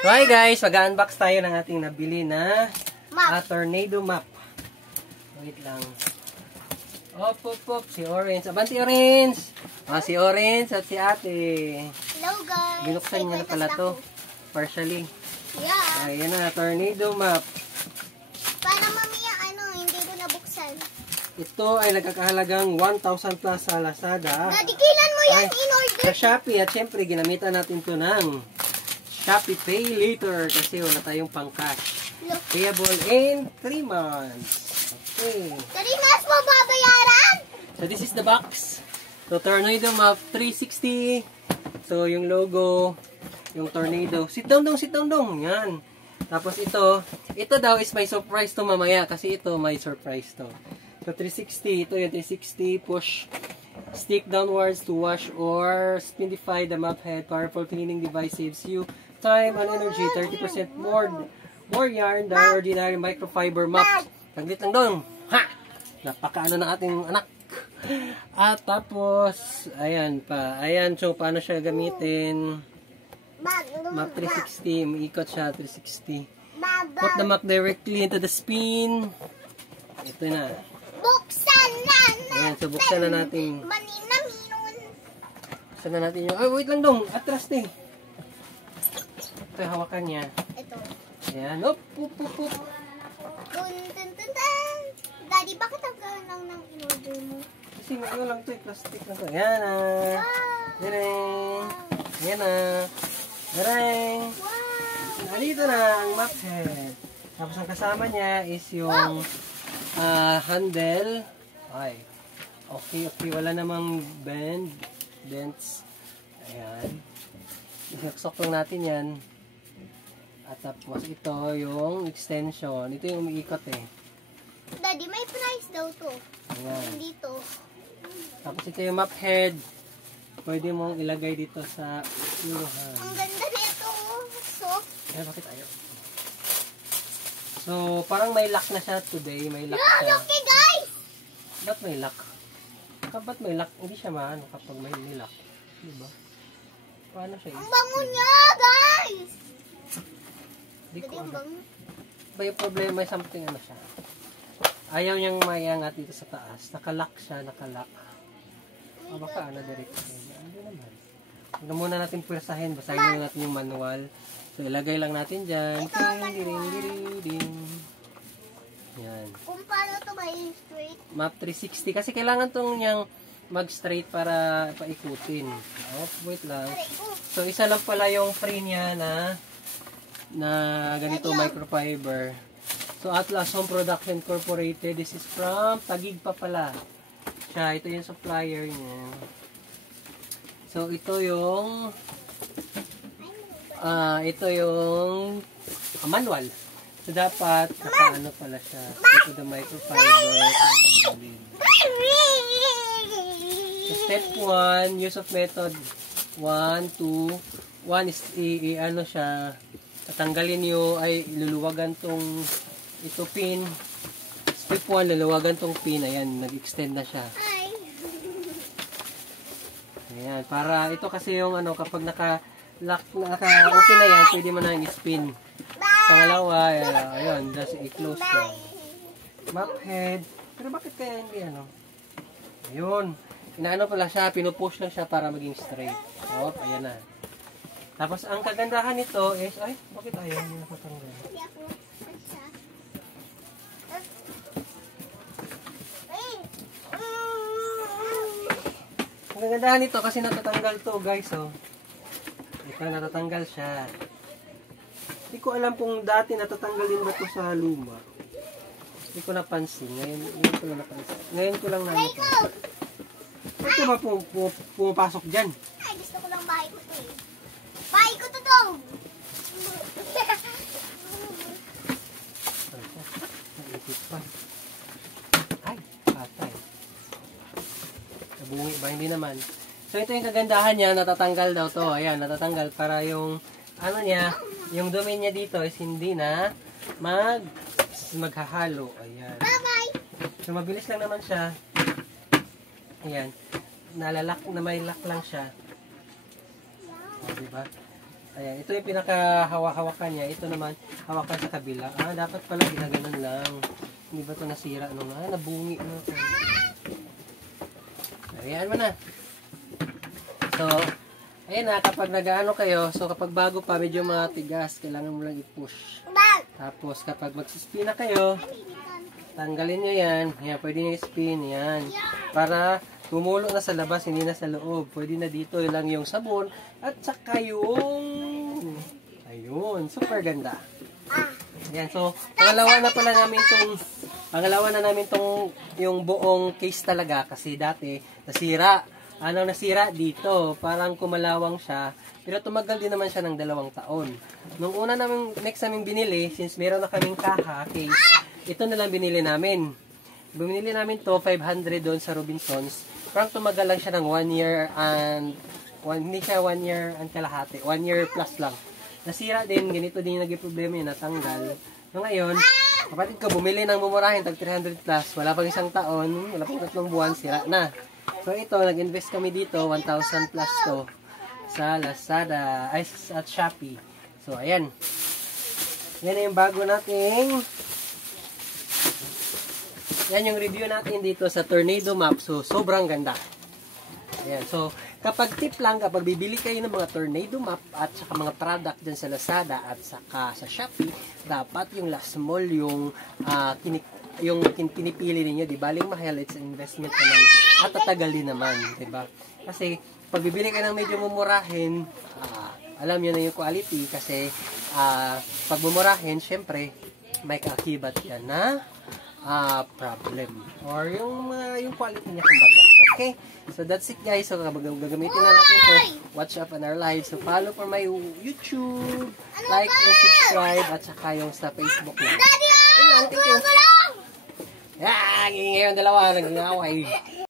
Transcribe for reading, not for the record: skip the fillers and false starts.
So hi guys, mag-unbox tayo ng ating nabili na tornado map. Wait lang. Op, si Orange. Abanti Orange! Si Orange at si ate. Hello guys! Binuksan niya na pala to. Partially. Yeah. Ayan na, tornado map. Para mamaya hindi ko nabuksan. Ito ay nagkakahalagang 1,000 plus sa Lazada. Daddy, kailan mo yan in-order? Sa Shopee at syempre ginamitan natin to ng Shopee Pay Later kasi wala tayong pang-cash. Payable in 3 months. Okay. 3 months mo babayaran? So this is the box. So tornado map 360. So yung logo, yung tornado. Sit down dong. Yan. Tapos ito daw is may surprise to mamaya kasi ito may surprise to. So 360, ito yung 360 push stick downwards to wash or spinify the map head. Powerful cleaning device saves you time and energy. 30% more yarn than ordinary microfiber map. Taglit lang doon. Ha! Napakaano ng ating anak. At tapos, ayan pa. Ayan, so paano siya gamitin? Map 360. Umiikot siya, 360. Put the map directly into the spin. Ito na. Buksan na! Ayan, so buksan na natin. Buksan na natin yung... wait lang dong. Atras din. Ito yung hawakan niya. Ito. Ayan. Op. Daddy, bakit ang lang ng in-order mo? Kasi ano lang ito, plastic lang ito. Ayan na. Dareng. Ayan na. Dareng. Nandito na ang map head. Tapos ang kasama niya is yung handle. Ay. Okay. Wala namang dents. Ayan. Isaksok lang natin yan. At tapos ito yung extension. Ito yung umiikot eh. Daddy, may price daw to. Ayan. Dito. Tapos ito yung map head. Pwede mong ilagay dito sa ulohan. Ang ganda nito. Soft. Ayan, bakit ayaw? So, parang may lock na siya today. May lock siya. Okay, guys! Ba't may lock? Ba't may lock? Hindi siya maano kapag may lock. Diba? Paano siya? Ang bango niya, guys! Hindi ko Daddy, ang alam. bango. Ba yung problema, may something ano siya. Ayaw niyang mayangat dito sa taas. Nakalock siya, nakalock. Baka ano, direct. Ano naman. Huwag muna natin pwersahin. Basahin muna natin yung manual. So, ilagay lang natin dyan. Ding. Yan. Kung paano ito may straight. Map 360. Kasi kailangan itong niyang mag-straight para paikutin. Wait lang. So, isa lang pala yung free niya na ganito microfiber. So, Atlas Home Production Incorporated. This is from Taguig pa pala. Siya, ito yung supplier niya. So, ito yung manual. So, dapat nakaano pala siya. Ito the microfiber. So, step 1, use of method 1, 2. 1 is ano siya, tatanggalin nyo, ay luluwagan tong ito pin. Step 1, luluwagan tong pin. Ayan, nag-extend na siya. Ayan, para ito kasi yung ano, kapag naka-lock, naka-open na yan, pwede mo na i-spin. Pangalawa, ayun, just i-close ko. Map head. Pero bakit kaya hindi ano? Ayun. Inaano pala siya, pinupush lang siya para maging straight. Ayan na. Tapos, ang kagandahan nito is, ay, bakit ayaw hindi nakatanggal? Ang kagandahan nito kasi natatanggal to, guys, Ito, natatanggal siya. Hindi ko alam kung dati natatanggalin ba to sa luma. Hindi ko napansin. Ngayon ko lang napansin. Ngayon ko lang napansin. Ito ba pumapasok dyan? Ay, gusto ko lang bahay ko to eh. Bahay ko to to! Naipit pa. Ay, patay. Nabungi ba? Hindi naman. So, ito yung kagandahan niya. Natatanggal daw to. Ayan, natatanggal para yung ano niya, yung dumi niya dito is hindi na maghahalo. Ayan. Bye-bye! So, mabilis lang naman siya. Ayan. Nalalak na may lock lang siya. Diba? Ayan, ito yung pinaka-hawakan niya. Ito naman, hawakan sa kabila. Dapat pala ginaganon lang. Hindi ba ito nasira nung nabungi na ito. Ayan mo na. So, ayan na, kapag nag-ano kayo, so kapag bago pa, medyo matigas, kailangan mo lang i-push. Tapos, kapag magsispin na kayo, tanggalin nyo yan. Yan, pwede nyo i-spin. Yan. Para tumulo na sa labas, hindi na sa loob. Pwede na dito lang yung sabon. At saka yung... Ayun, super ganda. Yan, so, pangalawa na namin tong yung buong case talaga. Kasi dati, nasira. Nasira dito. Parang kumalawang siya. Pero tumagal din naman siya ng 2 taon. Nung una next namin binili, since meron na kaming case, ito na lang binili namin. Binili namin to 500 doon sa Robinsons. Parang tumagal lang siya ng 1 year and hindi siya 1 year and kalahati. 1 year plus lang. Nasira din, ganito din yung naging problema yun, natanggal. So ngayon, kapatid ko bumili ng mumurahin, tag 300 plus, wala pang 1 taon, wala pang 3 buwan, sira na. So ito, nag-invest kami dito, 1,000 plus to sa Lazada, at Shopee. So ayan. Yan na yung bago nating yan yung review natin dito sa Tornado Mop. So, sobrang ganda. Ayan. So, kapag tip lang, kapag bibili kayo ng mga Tornado Mop at saka mga product dyan sa Lazada at saka sa Shopee, dapat yung last mall yung pinipili ninyo. Di baling mahal, it's an investment naman. At tatagal din naman. Diba? Kasi, pag bibili kayo ng medyo mumurahin, alam nyo na yung quality. Kasi, pag mumurahin, syempre, may kaakibat yan na problem or yung quality niya kumbaga. Okay? So that's it guys. So gagamitin na natin to. Watch up on our live. So follow for my YouTube, like and subscribe at saka yung sa Facebook na. Yun lang. Thank you. Ngayon dalawa nag-away.